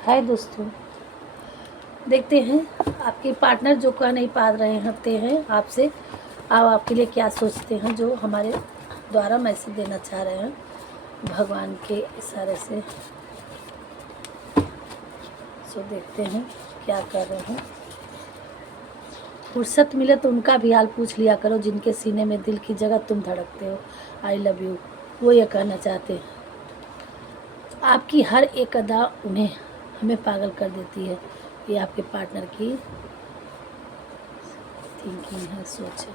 हाय दोस्तों, देखते हैं आपके पार्टनर जो कह नहीं पा रहे होते हैं आपसे, आप आपके लिए क्या सोचते हैं, जो हमारे द्वारा मैसेज देना चाह रहे हैं भगवान के इशारे से। सो देखते हैं क्या कर रहे हैं। फुर्सत मिले तो उनका भी हाल पूछ लिया करो, जिनके सीने में दिल की जगह तुम धड़कते हो। आई लव यू, वो ये कहना चाहते हैं। आपकी हर एक अदा उन्हें हमें पागल कर देती है। ये आपके पार्टनर की थिंकिंग है, सोच है।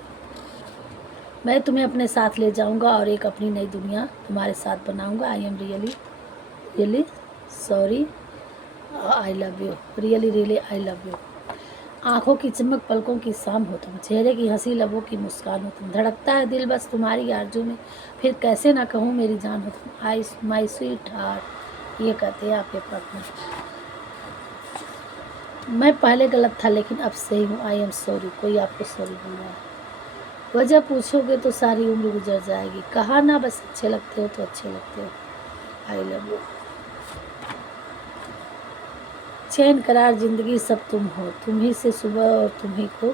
मैं तुम्हें अपने साथ ले जाऊंगा और एक अपनी नई दुनिया तुम्हारे साथ बनाऊंगा। I am really really sorry, I love you, really really I love you. आँखों की चमक, पलकों की शाम हो तुम, चेहरे की हंसी, लबों की मुस्कान हो तुम, धड़कता है दिल बस तुम्हारी आरज़ू में, फिर कैसे ना कहूँ मेरी जान हो तुम। आई माई स्वीट हार्ट, ये कहते हैं आपके पार्टनर। मैं पहले गलत था लेकिन अब सही हूँ। आई एम सॉरी, कोई आपको सॉरी बोल रहा है। वजह पूछोगे तो सारी उम्र गुजर जाएगी। कहा ना बस अच्छे लगते हो तो अच्छे लगते हो। I love you. चैन करार जिंदगी सब तुम हो, तुम ही से सुबह और तुम ही को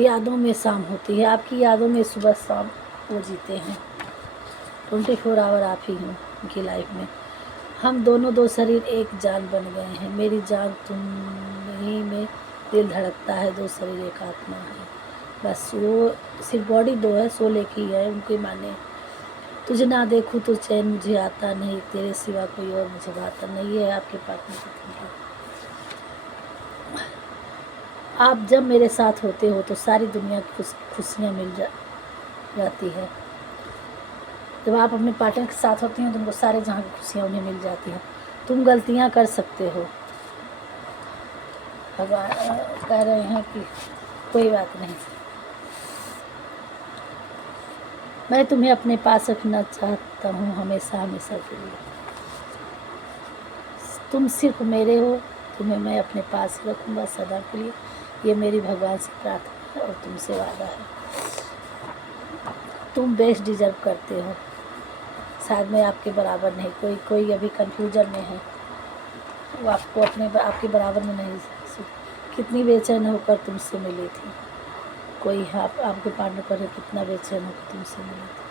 यादों में शाम होती है। आपकी यादों में सुबह शाम वो जीते हैं। 24 आवर आप ही हो उनकी लाइफ में। हम दोनों दो शरीर एक जान बन गए हैं। मेरी जान तुम ही में दिल धड़कता है, दो शरीर एक आत्मा है। बस वो सिर्फ बॉडी दो है, सोल एक ही है उनके माने। तुझे ना देखूं तो चैन मुझे आता नहीं, तेरे सिवा कोई और मुझे भाता नहीं। है आपके पार्टनर की थिंकिंग। आप जब मेरे साथ होते हो तो सारी दुनिया की खुशियाँ मिल जाती है। जब आप अपने पार्टनर के साथ होते हैं तो उनको सारे जहाँ की खुशियाँ उन्हें मिल जाती हैं। तुम गलतियाँ कर सकते हो, भगवान कह रहे हैं कि कोई बात नहीं, मैं तुम्हें अपने पास रखना चाहता हूँ हमेशा हमेशा के लिए। तुम सिर्फ मेरे हो, तुम्हें मैं अपने पास रखूँगा सदा के लिए। ये मेरी भगवान से प्रार्थना है और तुमसे वादा है। तुम बेस्ट डिजर्व करते हो, शायद मैं आपके बराबर नहीं। कोई अभी कंफ्यूजन में है, वो आपको आपके बराबर में नहीं। कितनी बेचैन होकर तुमसे मिली थी। कोई आपके पार्टनर पर कितना बेचैन होकर तुमसे मिली थी।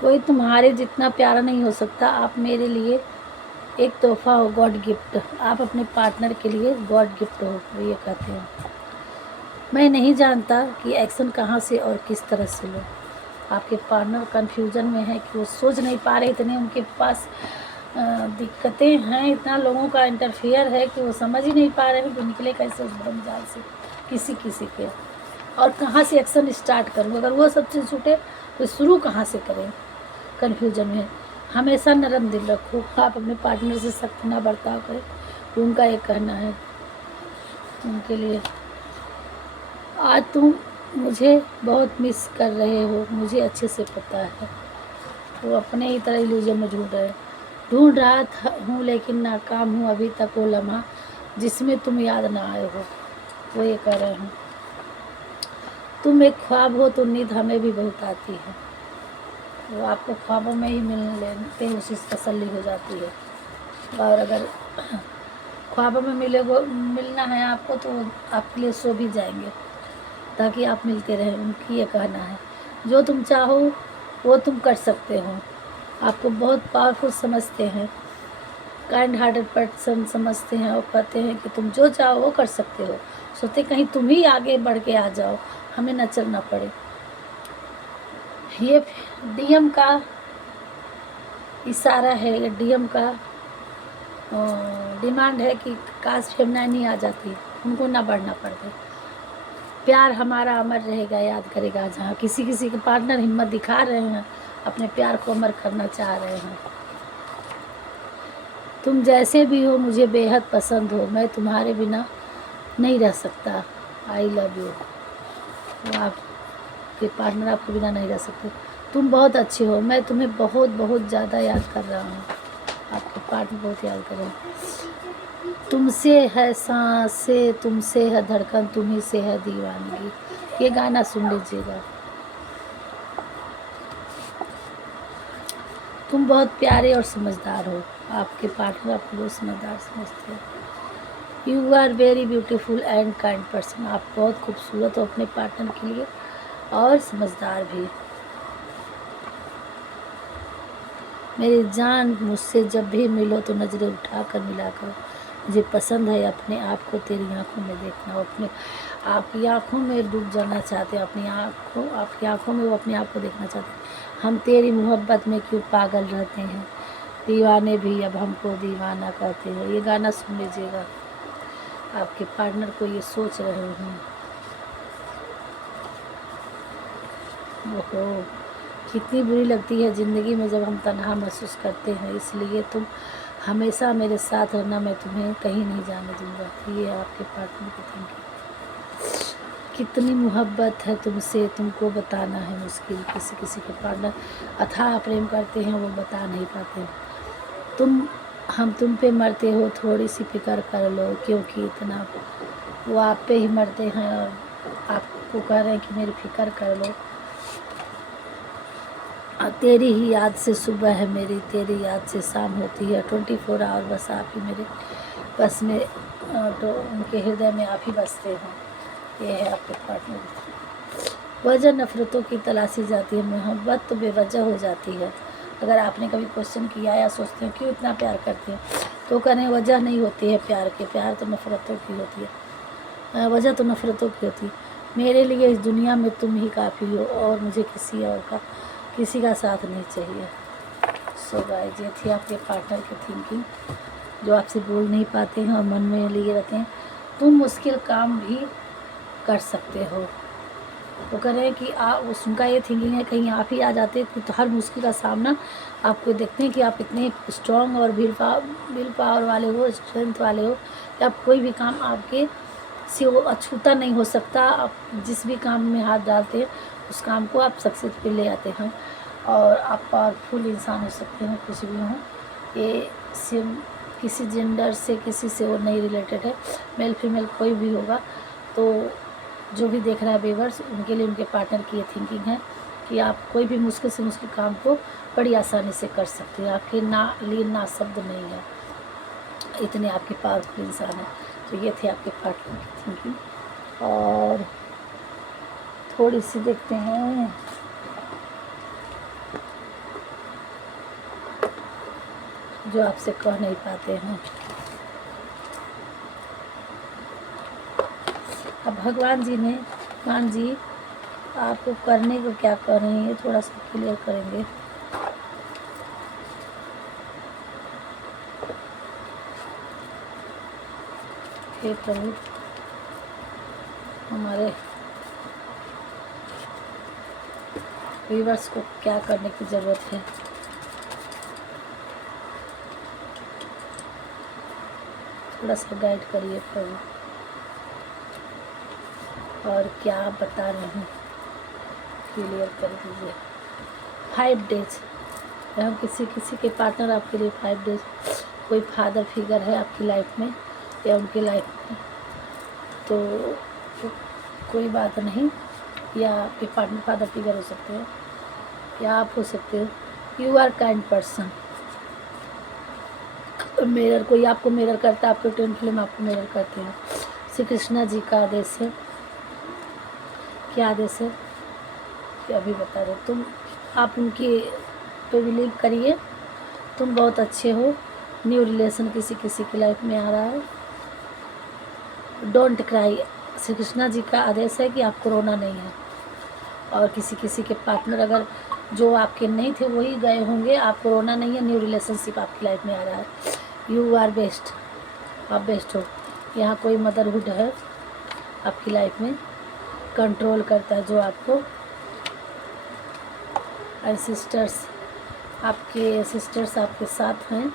कोई तुम्हारे जितना प्यारा नहीं हो सकता। आप मेरे लिए एक तोहफा हो, गॉड गिफ्ट। आप अपने पार्टनर के लिए गॉड गिफ्ट हो, वो ये कहते हैं। मैं नहीं जानता कि एक्शन कहाँ से और किस तरह से लो। आपके पार्टनर कन्फ्यूजन में है कि वो सोच नहीं पा रहे, इतने उनके पास दिक्कतें हैं, इतना लोगों का इंटरफेयर है कि वो समझ ही नहीं पा रहे हैं कि निकले कैसे उस भ्रमजाल से किसी के, और कहाँ से एक्शन स्टार्ट करूँ। अगर वो सब चीज़ छूटे तो शुरू कहाँ से करें, कन्फ्यूजन में। हमेशा नरम दिल रखो। आप अपने पार्टनर से सख्त ना बर्ताव करें, उनका एक कहना है उनके लिए। आज तुम मुझे बहुत मिस कर रहे हो, मुझे अच्छे से पता है। वो अपने ही तरह इल्यूजन में ढूंढ रहा हूँ लेकिन नाकाम हूँ अभी तक वो लम्हा जिसमें तुम याद ना आए हो। वो ये कह रहे हैं तुम एक ख्वाब हो तो नींद हमें भी बहुत आती है। वो आपको ख्वाबों में ही मिल लेते हैं, उसी से तसल्ली हो जाती है। और अगर ख्वाबों में मिलना है आपको तो आपके लिए सो भी जाएंगे ताकि आप मिलते रहें। उनकी ये कहना है जो तुम चाहो वो तुम कर सकते हो। आपको बहुत पावरफुल समझते हैं, काइंड हार्टेड पर्सन समझते हैं, और कहते हैं कि तुम जो चाहो वो कर सकते हो। सोचते कहीं तुम ही आगे बढ़ के आ जाओ, हमें न चलना पड़े। ये डीएम का इशारा है, ये डीएम का डिमांड है कि काश फेमनाइन ही आ जाती, उनको ना बढ़ना पड़ता। प्यार हमारा अमर रहेगा, याद करेगा जहाँ। किसी के पार्टनर हिम्मत दिखा रहे हैं, अपने प्यार को अमर करना चाह रहे हैं। तुम जैसे भी हो मुझे बेहद पसंद हो, मैं तुम्हारे बिना नहीं रह सकता। I love you. आपके पार्टनर आपके बिना नहीं रह सकते। तुम बहुत अच्छे हो, मैं तुम्हें बहुत बहुत ज़्यादा याद कर रहा हूँ। आपके पार्टनर बहुत याद कर रहे हैं। तुमसे है सांसें, तुमसे है धड़कन, तुम्ही से है दीवानगी। ये गाना सुन लीजिएगा। तुम बहुत प्यारे और समझदार हो। आपके पार्टनर आपको बहुत समझदार समझते हैं। You are very beautiful and kind person. आप बहुत खूबसूरत हो अपने पार्टनर के लिए और समझदार भी। मेरी जान, मुझसे जब भी मिलो तो नज़रें उठा कर मिला करो। मुझे पसंद है अपने आप को तेरी आंखों में देखना। वो अपने आपकी आंखों में डूब जाना चाहते हैं, आपकी आंखों में वो अपने आप को देखना चाहते हैं। हम तेरी मोहब्बत में क्यों पागल रहते हैं, दीवाने भी अब हमको दीवाना कहते हैं। ये गाना सुन लीजिएगा। आपके पार्टनर को ये सोच रहे हैं। ओहो, कितनी बुरी लगती है ज़िंदगी में जब हम तन्हा महसूस करते हैं, इसलिए तुम हमेशा मेरे साथ रहना, मैं तुम्हें कहीं नहीं जाने दूंगा। ये है आपके पार्टनर की थिंकिंग। कितनी मोहब्बत है तुमसे, तुमको बताना है मुश्किल। किसी किसी के पार्टनर अथाह प्रेम करते हैं, वो बता नहीं पाते। हम तुम पे मरते हो, थोड़ी सी फिक्र कर लो, क्योंकि इतना वो आप पे ही मरते हैं और आपको कह रहे हैं कि मेरी फिक्र कर लो। तेरी ही याद से सुबह है मेरी, तेरी याद से शाम होती है। 24 आवर बस आप ही मेरे बस में, तो उनके हृदय में आप ही बसते हो। ये है आपके पार्टनर। वजह नफ़रतों की तलाशी जाती है, मोहब्बत तो बेवजह हो जाती है। अगर आपने कभी क्वेश्चन किया या सोचते हैं क्यों इतना प्यार करते हैं, तो करें वजह नहीं होती है प्यार के। प्यार तो नफ़रतों की होती है, वजह तो नफ़रतों की होती है। मेरे लिए इस दुनिया में तुम ही काफ़ी हो और मुझे किसी का साथ नहीं चाहिए। सो गाइस, ये थी आपके पार्टनर की थिंकिंग, जो आपसे बोल नहीं पाते हैं और मन में लिए रहते हैं। तुम मुश्किल काम भी कर सकते हो। वो कह रहे हैं कि उनका ये थिंकिंग है कहीं आप ही आ जाते हैं तो हर मुश्किल का सामना आपको देखते हैं कि आप इतने स्ट्रॉन्ग और विल पावर वाले हो, स्ट्रेंथ वाले हो कि आप कोई भी काम आपके से वो अछूता नहीं हो सकता। आप जिस भी काम में हाथ डालते हैं उस काम को आप सक्सेस पे ले आते हैं और आप पावरफुल इंसान हो सकते हैं, कुछ भी हो। ये सिर्फ किसी जेंडर से, किसी से वो नहीं रिलेटेड है, मेल फीमेल कोई भी होगा। तो जो भी देख रहा है व्यूअर्स, उनके लिए उनके पार्टनर की ये थिंकिंग है कि आप कोई भी मुश्किल से मुश्किल काम को बड़ी आसानी से कर सकते हैं। आपके लिए ना शब्द नहीं है, इतने आपके पावरफुल इंसान हैं। तो ये थे आपके पार्टनर की थिंकिंग। और थोड़ी सी देखते हैं जो आपसे कह नहीं पाते हैं। अब भगवान जी आपको करने को क्या कर रहे हैं, ये थोड़ा सा क्लियर करेंगे। हे प्रभु, हमारे व्यूअर्स को क्या करने की ज़रूरत है। थोड़ा सा गाइड करिए प्रभु, और क्या आप बता रहे हैं क्लियर कर दीजिए। 5 डेज, हम किसी के पार्टनर आपके लिए 5 डेज, कोई फादर फिगर है आपकी लाइफ में या उनकी लाइफ में, तो कोई बात नहीं, या आपके पार्टनर फादर फिगर हो सकते हैं या आप हो सकते हो। You are kind person. Mirror, कोई आपको मिरर करता है, आपके ट्विन फ्लेम आपको मिरर करते हैं। श्री कृष्णा जी का आदेश है। क्या आदेश है कि अभी बता रहे, आप उनकी पे बिलीव करिए। तुम बहुत अच्छे हो। न्यू रिलेशन किसी की लाइफ में आ रहा है। Don't cry. श्री कृष्णा जी का आदेश है कि आपको रोना नहीं है। और किसी के पार्टनर अगर जो आपके नहीं थे वही गए होंगे, आपको रोना नहीं है। न्यू रिलेशनशिप आपकी लाइफ में आ रहा है। यू आर बेस्ट, आप बेस्ट हो। यहाँ कोई मदरहुड है आपकी लाइफ में, कंट्रोल करता है जो आपको। सिस्टर्स, आपके सिस्टर्स आपके साथ हैं।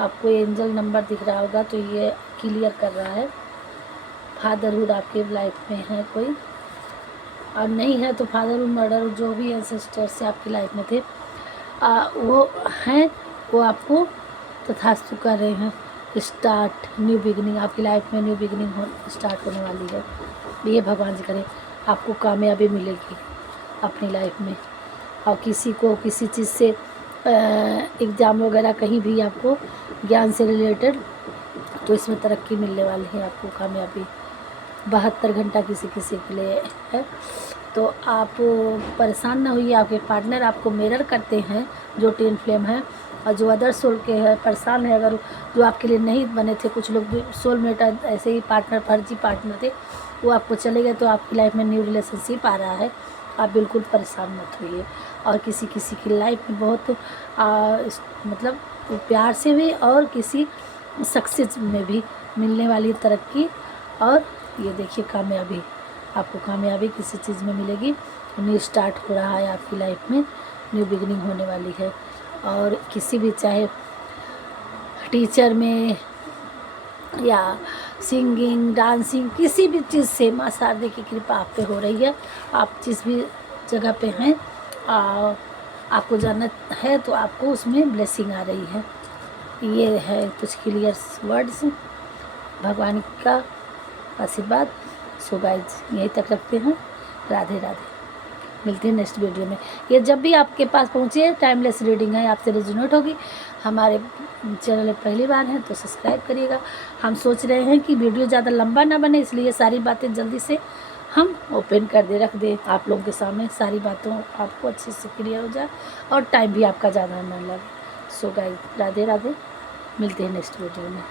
आपको एंजल नंबर दिख रहा होगा तो ये क्लियर कर रहा है। फादरहुड आपके लाइफ में है कोई, और नहीं है तो फादरहुड मर्डर जो भी एंसेस्टर्स से आपकी लाइफ में थे वो हैं, वो आपको तथास्तु कर रहे हैं। स्टार्ट न्यू बिगिनिंग, आपकी लाइफ में न्यू बिगिनिंग स्टार्ट होने वाली है। ये भगवान जी करे आपको कामयाबी मिलेगी अपनी लाइफ में। और किसी को किसी चीज़ से एग्ज़ाम वगैरह कहीं भी आपको ज्ञान से रिलेटेड, तो इसमें तरक्की मिलने वाली है आपको, कामयाबी। 72 घंटा किसी किसी के लिए है। तो आप परेशान ना होइए, आपके पार्टनर आपको मिरर करते हैं जो ट्विन फ्लेम है, और जो अदर सोल के हैं परेशान है, अगर जो आपके लिए नहीं बने थे, कुछ लोग भी सोलमेट ऐसे ही पार्टनर फर्जी पार्टनर थे, वो आपको चले गए, तो आपकी लाइफ में न्यू रिलेशनशिप आ रहा है। आप बिल्कुल परेशान मत होइए। और किसी किसी की लाइफ में बहुत मतलब प्यार से भी और किसी सक्सेस में भी मिलने वाली तरक्की। और ये देखिए कामयाबी, आपको कामयाबी किसी चीज़ में मिलेगी। न्यू स्टार्ट हो रहा है आपकी लाइफ में, न्यू बिगिनिंग होने वाली है। और किसी भी चाहे टीचर में या सिंगिंग डांसिंग किसी भी चीज़ से माँ शारदे की कृपा आप पे हो रही है। आप जिस भी जगह पे हैं आपको जाना है तो आपको उसमें ब्लेसिंग आ रही है। ये है कुछ क्लियर वर्ड्स भगवान का आशीर्वाद। सो गाइज यहीं तक रखते हैं। राधे राधे, मिलते हैं नेक्स्ट वीडियो में। ये जब भी आपके पास पहुँचे टाइमलेस रीडिंग है, आपसे रेजोनेट होगी। हमारे चैनल पहली बार है तो सब्सक्राइब करिएगा। हम सोच रहे हैं कि वीडियो ज़्यादा लंबा ना बने, इसलिए सारी बातें जल्दी से हम ओपन कर दे रख दें आप लोगों के सामने, सारी बातों आपको अच्छे से क्लियर हो जाए और टाइम भी आपका ज़्यादा ना लगे। सो गाइस राधे राधे, मिलते हैं नेक्स्ट वीडियो में।